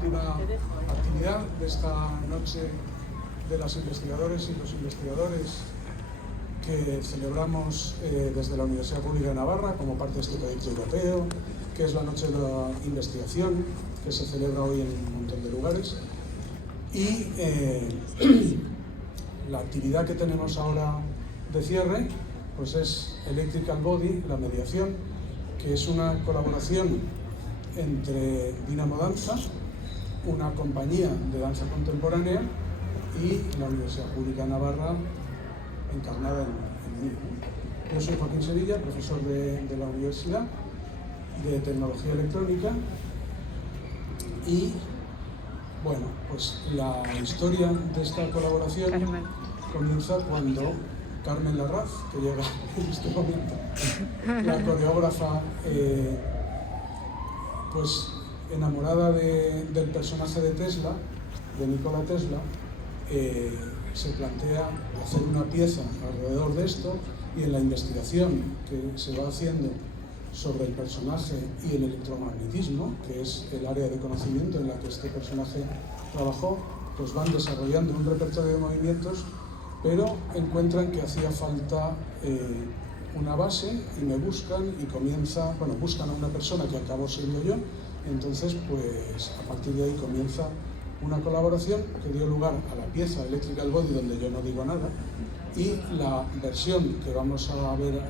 última actividad de esta noche de las investigadoras y los investigadores que celebramos desde la Universidad Pública de Navarra como parte de este proyecto europeo, que es la Noche de la Investigación, que se celebra hoy en un montón de lugares. Y la actividad que tenemos ahora de cierre pues es Electrical Body, la mediación, que es una colaboración entre Dinamo Danza, una compañía de danza contemporánea, y la Universidad Pública de Navarra, encarnada en mí. Yo soy Joaquín Sevilla, profesor de la Universidad de Tecnología Electrónica, y bueno, pues la historia de esta colaboración comienza cuando Carmen Larraz, que llega en este momento, la coreógrafa, pues enamorada del personaje de Tesla, de Nikola Tesla, se plantea hacer una pieza alrededor de esto, y en la investigación que se va haciendo sobre el personaje y el electromagnetismo, que es el área de conocimiento en la que este personaje trabajó, pues van desarrollando un repertorio de movimientos, pero encuentran que hacía falta una base y me buscan y buscan a una persona que acabó siendo yo. Entonces, pues a partir de ahí comienza una colaboración que dio lugar a la pieza Electrical Body, donde yo no digo nada, y la versión que vamos a ver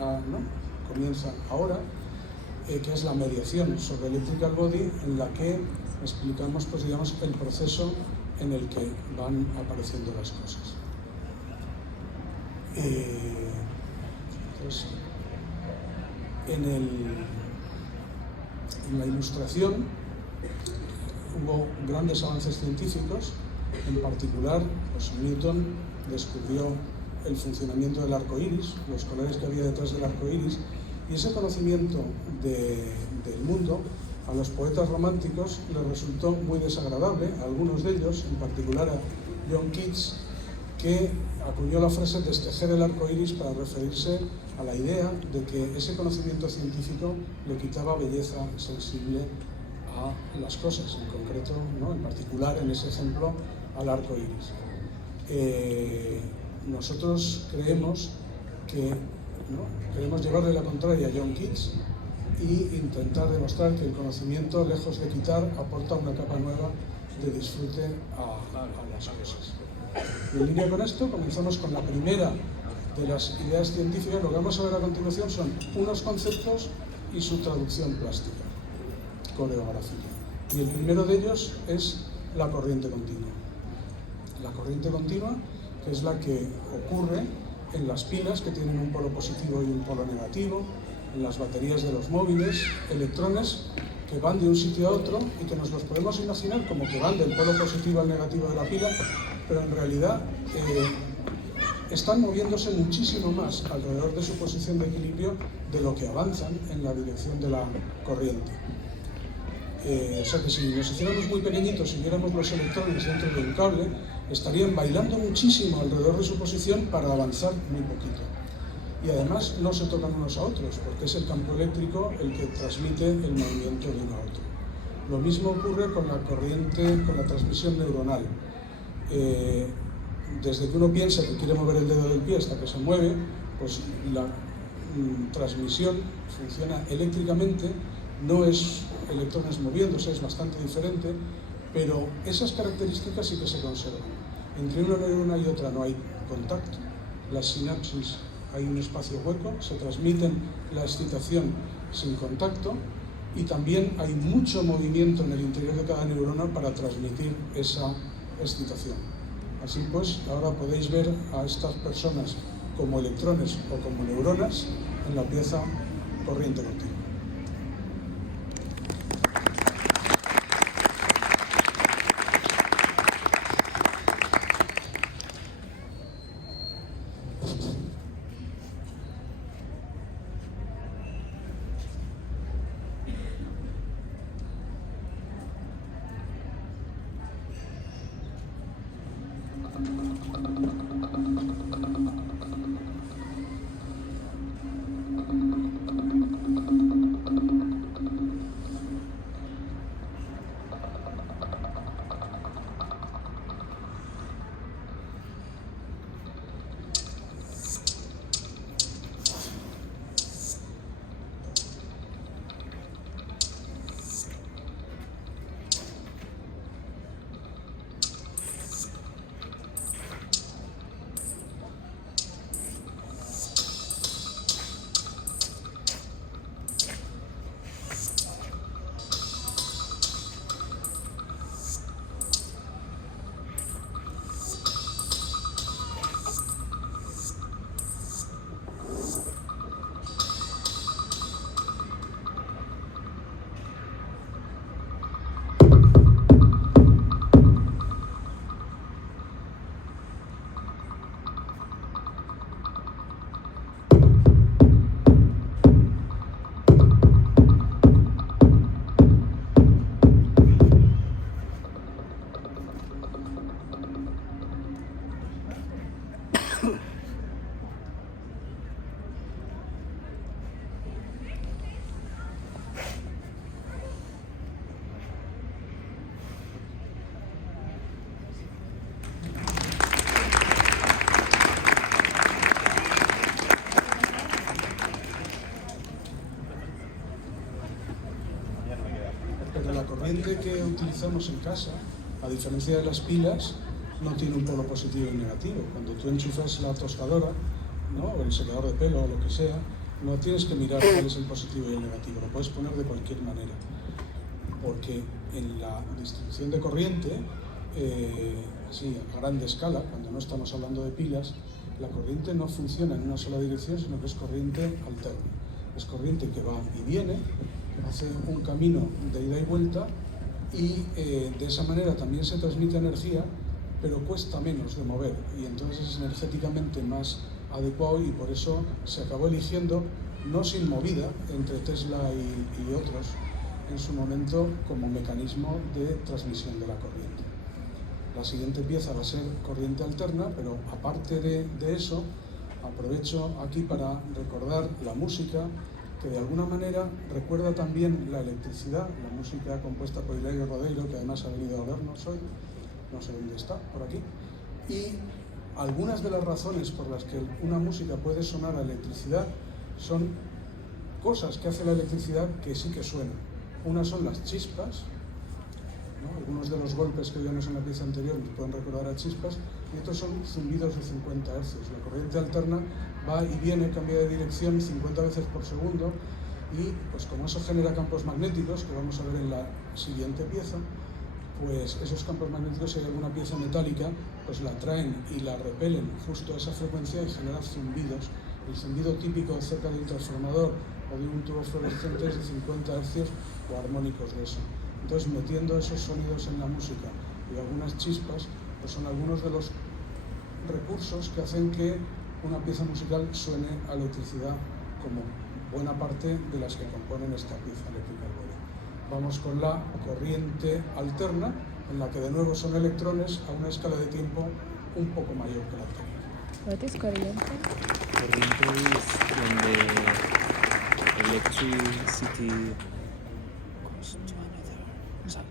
comienza ahora, que es la mediación sobre Electrical Body, en la que explicamos, pues digamos, el proceso en el que van apareciendo las cosas. Entonces, en la ilustración hubo grandes avances científicos. En particular, pues Newton descubrió el funcionamiento del arco iris, los colores que había detrás del arco iris, y ese conocimiento del mundo a los poetas románticos les resultó muy desagradable, a algunos de ellos, en particular a John Keats, que acuñó la frase destejer el arco iris para referirse a la idea de que ese conocimiento científico le quitaba belleza sensible a las cosas, en concreto, en particular en ese ejemplo, al arco iris. Nosotros creemos que queremos llevarle la contraria a John Keats y intentar demostrar que el conocimiento, lejos de quitar, aporta una capa nueva de disfrute a las cosas. Y en línea con esto, comenzamos con la primera de las ideas científicas. Lo que vamos a ver a continuación son unos conceptos y su traducción plástica, coreográfica. Y el primero de ellos es la corriente continua. La corriente continua, que es la que ocurre en las pilas, que tienen un polo positivo y un polo negativo, en las baterías de los móviles, electrones que van de un sitio a otro y que nos los podemos imaginar como que van del polo positivo al negativo de la pila, pero en realidad están moviéndose muchísimo más alrededor de su posición de equilibrio de lo que avanzan en la dirección de la corriente. O sea que si nos hiciéramos muy pequeñitos y viéramos los electrones dentro de un cable, estarían bailando muchísimo alrededor de su posición para avanzar muy poquito. Y además no se tocan unos a otros, porque es el campo eléctrico el que transmite el movimiento de uno a otro. Lo mismo ocurre con la corriente, con la transmisión neuronal. Desde que uno piensa que quiere mover el dedo del pie hasta que se mueve, pues la transmisión funciona eléctricamente, no es electrones moviéndose, es bastante diferente, pero esas características sí que se conservan. Entre una neurona y otra no hay contacto, las sinapsis hay un espacio hueco, se transmiten la excitación sin contacto, y también hay mucho movimiento en el interior de cada neurona para transmitir esa excitación. Así pues, ahora podéis ver a estas personas como electrones o como neuronas en la pieza corriente continua. que utilizamos en casa, a diferencia de las pilas, no tiene un polo positivo y negativo. Cuando tú enchufas la tostadora, ¿no?, o el secador de pelo o lo que sea, no tienes que mirar cuál es el positivo y el negativo, lo puedes poner de cualquier manera. Porque en la distribución de corriente, así a grande escala, cuando no estamos hablando de pilas, la corriente no funciona en una sola dirección, sino que es corriente alterna. Es corriente que va y viene, hace un camino de ida y vuelta y de esa manera también se transmite energía, pero cuesta menos de mover y entonces es energéticamente más adecuado y por eso se acabó eligiendo, no sin movida, entre Tesla y otros en su momento, como mecanismo de transmisión de la corriente. La siguiente pieza va a ser corriente alterna, pero aparte de eso, aprovecho aquí para recordar la música, que de alguna manera recuerda también la electricidad, la música compuesta por Hilario Rodeiro, que además ha venido a vernos hoy, no sé dónde está, por aquí, y algunas de las razones por las que una música puede sonar a electricidad son cosas que hace la electricidad que sí que suenan. Unas son las chispas, ¿no? Algunos de los golpes que vimos en la pieza anterior nos pueden recordar a chispas, y otros son zumbidos de 50 Hz. La corriente alterna va y viene, cambia de dirección 50 veces por segundo, y pues como eso genera campos magnéticos, que vamos a ver en la siguiente pieza, pues esos campos magnéticos, si hay alguna pieza metálica, pues la atraen y la repelen justo a esa frecuencia y generan zumbidos. El zumbido típico cerca de un transformador o de un tubo fluorescente es de 50 Hz o armónicos de eso. Entonces, metiendo esos sonidos en la música y algunas chispas, pues son algunos de los recursos que hacen que una pieza musical suene a electricidad, como buena parte de las que componen esta pieza eléctrica al vuelo. Vamos con la corriente alterna, en la que de nuevo son electrones a una escala de tiempo un poco mayor que la anterior. What is corriente? Corriente is when the electricity goes to another side.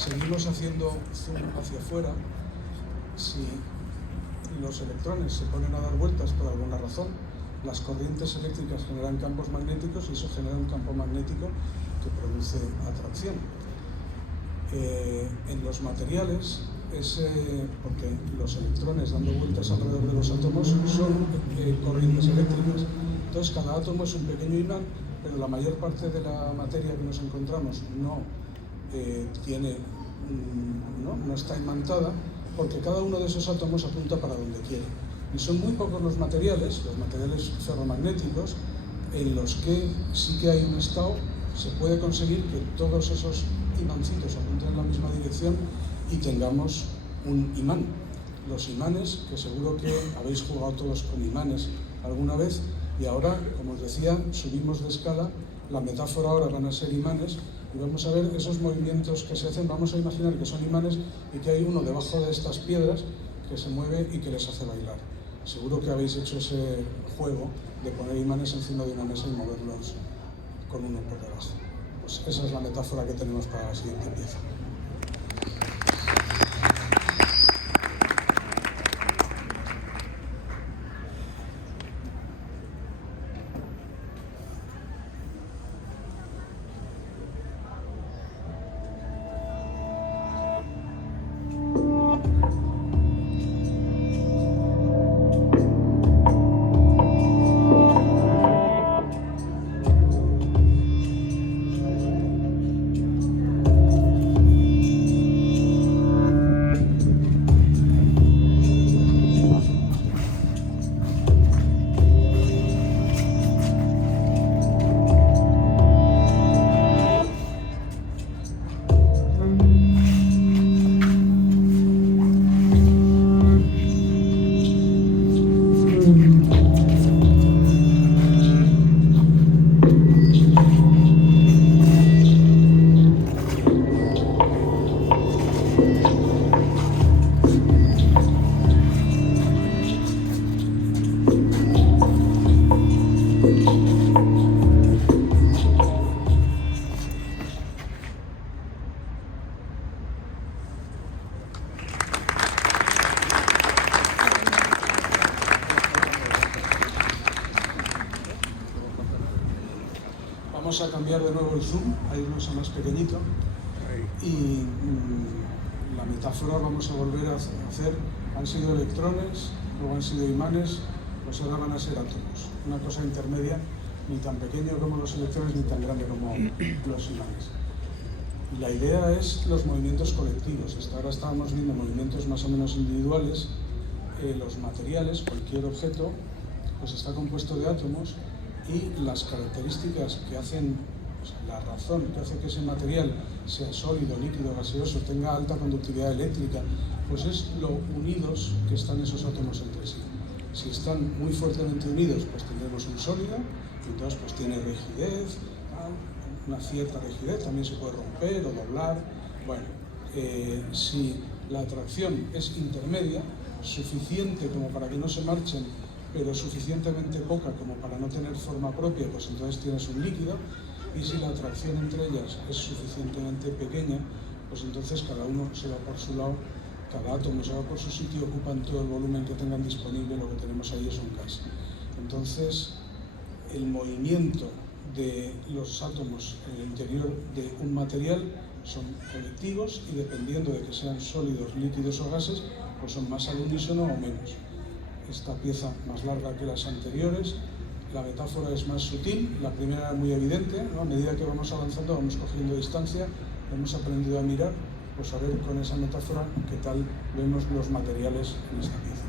Seguimos haciendo zoom hacia afuera. Si los electrones se ponen a dar vueltas por alguna razón, las corrientes eléctricas generan campos magnéticos y eso genera un campo magnético que produce atracción. En los materiales, porque los electrones dando vueltas alrededor de los átomos son corrientes eléctricas. Entonces cada átomo es un pequeño imán, pero la mayor parte de la materia que nos encontramos no está imantada, porque cada uno de esos átomos apunta para donde quiere. Y son muy pocos los materiales ferromagnéticos, en los que sí que hay un estado, se puede conseguir que todos esos imancitos apunten en la misma dirección y tengamos un imán. Los imanes, que seguro que habéis jugado todos con imanes alguna vez, y ahora, como os decía, subimos de escala. La metáfora ahora van a ser imanes, y vamos a ver esos movimientos que se hacen. Vamos a imaginar que son imanes y que hay uno debajo de estas piedras que se mueve y que les hace bailar. Seguro que habéis hecho ese juego de poner imanes encima de una mesa y moverlos con uno por debajo. Pues esa es la metáfora que tenemos para la siguiente pieza. vamos a cambiar de nuevo el zoom, a irnos a más pequeñito, y la metáfora vamos a volver a hacer, han sido electrones, luego han sido imanes, pues ahora van a ser átomos, una cosa intermedia, ni tan pequeño como los electrones ni tan grande como los imanes. La idea es los movimientos colectivos. Hasta ahora estábamos viendo movimientos más o menos individuales. Los materiales, cualquier objeto, pues está compuesto de átomos, y las características que hacen, o sea, la razón que hace que ese material sea sólido, líquido, gaseoso, tenga alta conductividad eléctrica, pues es lo unidos que están esos átomos entre sí. Si están muy fuertemente unidos, pues tendremos un sólido, y entonces pues tiene rigidez, una cierta rigidez, también se puede romper o doblar. Bueno, si la atracción es intermedia, suficiente como para que no se marchen, pero suficientemente poca como para no tener forma propia, pues entonces tienes un líquido. Y si la atracción entre ellas es suficientemente pequeña, pues entonces cada uno se va por su lado, cada átomo se va por su sitio, ocupan todo el volumen que tengan disponible, lo que tenemos ahí es un gas. Entonces, el movimiento de los átomos en el interior de un material son colectivos, y dependiendo de que sean sólidos, líquidos o gases, pues son más al unísono o menos. Esta pieza más larga que las anteriores, la metáfora es más sutil, la primera era muy evidente, ¿no? A medida que vamos avanzando vamos cogiendo distancia, hemos aprendido a mirar, pues a ver con esa metáfora qué tal vemos los materiales en esta pieza.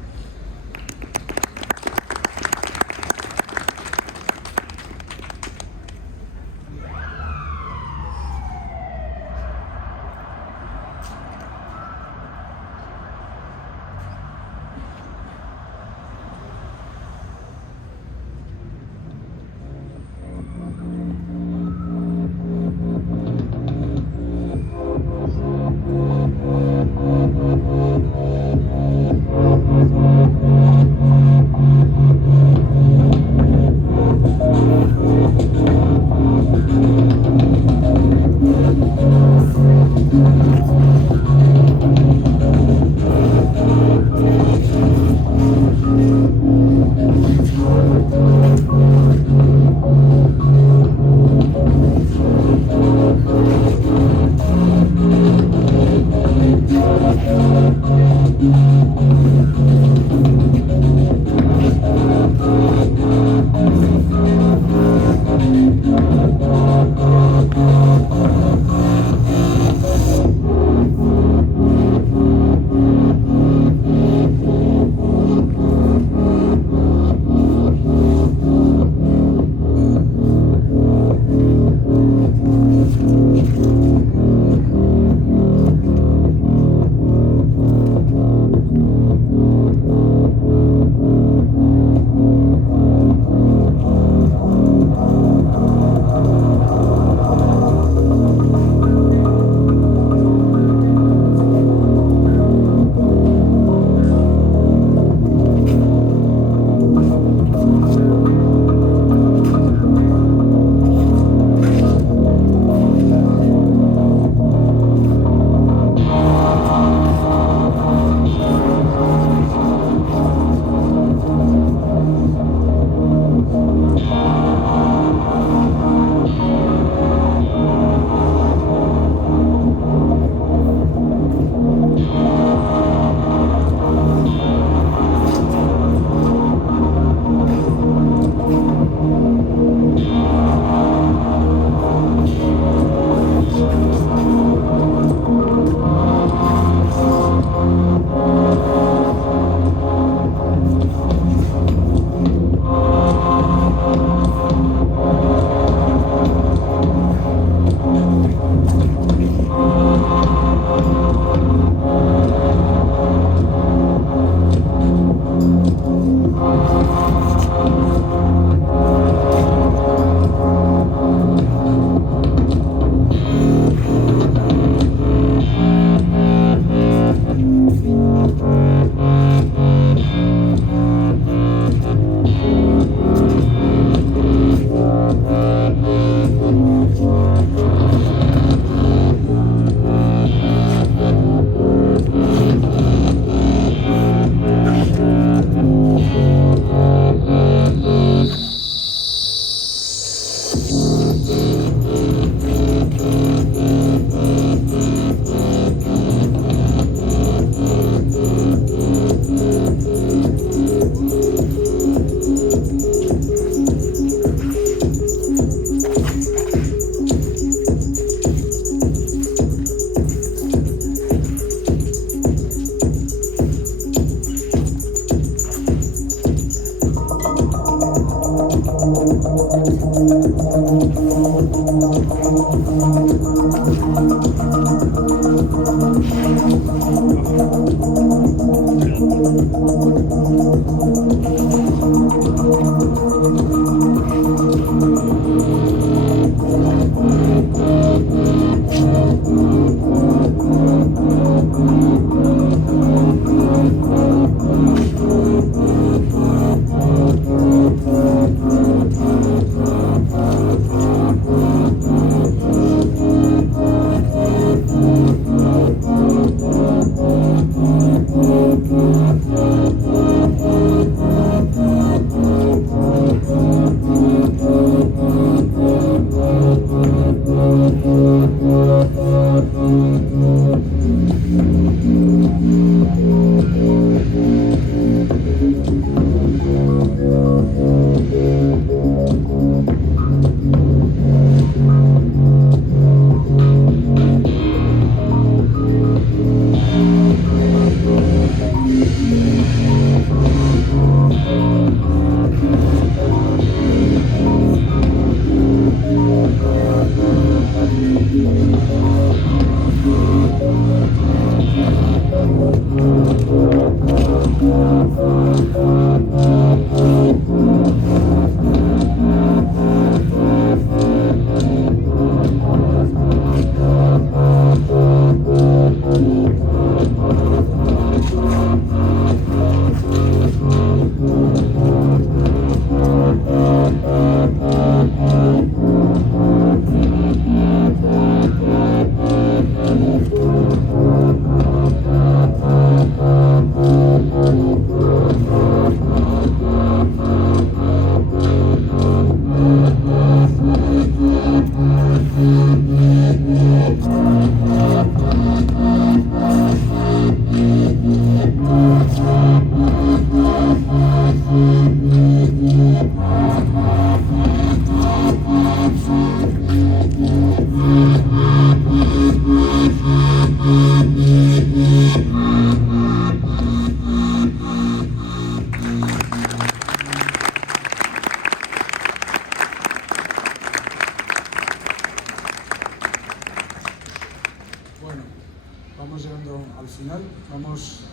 Vamos llegando al final,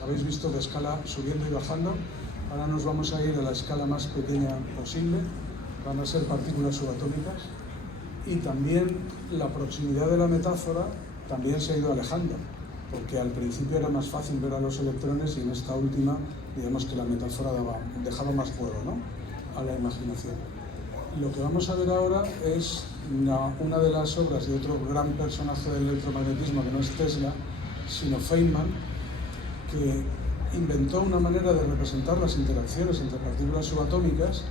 habéis visto de escala subiendo y bajando, ahora nos vamos a ir a la escala más pequeña posible, van a ser partículas subatómicas, y también la proximidad de la metáfora también se ha ido alejando, porque al principio era más fácil ver a los electrones y en esta última, digamos que la metáfora dejaba más juego, ¿no?, a la imaginación. Lo que vamos a ver ahora es una de las obras de otro gran personaje del electromagnetismo, que no es Tesla, sino Feynman, que inventó una manera de representar las interacciones entre partículas subatómicas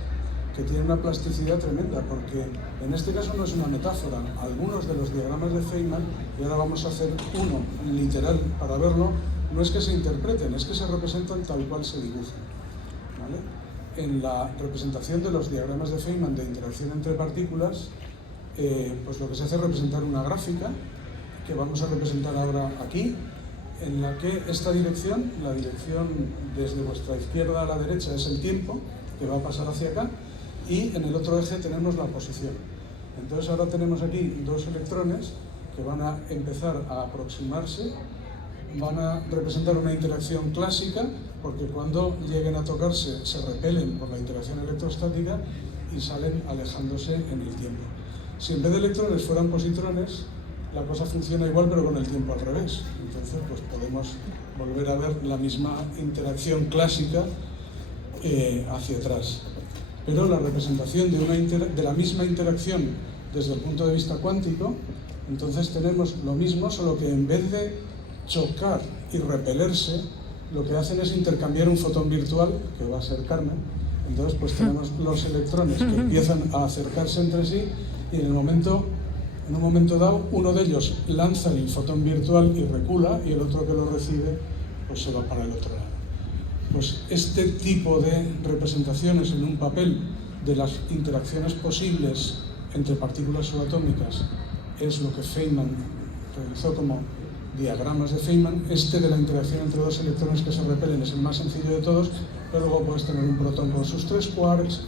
que tiene una plasticidad tremenda, porque en este caso no es una metáfora. Algunos de los diagramas de Feynman, y ahora vamos a hacer uno literal para verlo, no es que se interpreten, es que se representan tal cual se dibujan, ¿vale? En la representación de los diagramas de Feynman de interacción entre partículas, pues lo que se hace es representar una gráfica, que vamos a representar ahora aquí, en la que esta dirección, la dirección desde vuestra izquierda a la derecha es el tiempo, que va a pasar hacia acá, y en el otro eje tenemos la posición. Entonces ahora tenemos aquí dos electrones que van a empezar a aproximarse, van a representar una interacción clásica, porque cuando lleguen a tocarse se repelen por la interacción electrostática y salen alejándose en el tiempo. Si en vez de electrones fueran positrones, la cosa funciona igual pero con el tiempo al revés. Entonces pues podemos volver a ver la misma interacción clásica hacia atrás. Pero la representación de la misma interacción desde el punto de vista cuántico, entonces tenemos lo mismo, solo que en vez de chocar y repelerse, lo que hacen es intercambiar un fotón virtual, que va a ser Carmen. Entonces pues tenemos los electrones que empiezan a acercarse entre sí, y en un momento dado uno de ellos lanza el fotón virtual y recula, y el otro que lo recibe pues se va para el otro lado. Pues este tipo de representaciones en un papel de las interacciones posibles entre partículas subatómicas es lo que Feynman realizó como diagramas de Feynman. Este de la interacción entre dos electrones que se repelen es el más sencillo de todos, pero luego puedes tener un protón con sus 3 quarks,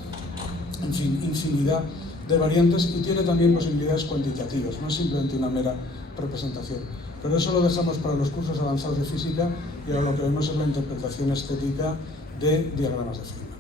en fin, infinidad de variantes, y tiene también posibilidades cuantitativas, no es simplemente una mera representación. Pero eso lo dejamos para los cursos avanzados de física y ahora lo que vemos es la interpretación estética de diagramas de Feynman.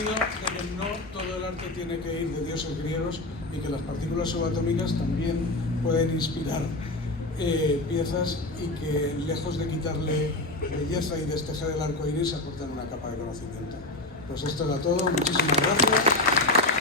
aprendido de que no todo el arte tiene que ir de dioses griegos y que las partículas subatómicas también pueden inspirar piezas y que lejos de quitarle belleza y destejer el arco iris aportan una capa de conocimiento. Pues esto era todo, muchísimas gracias.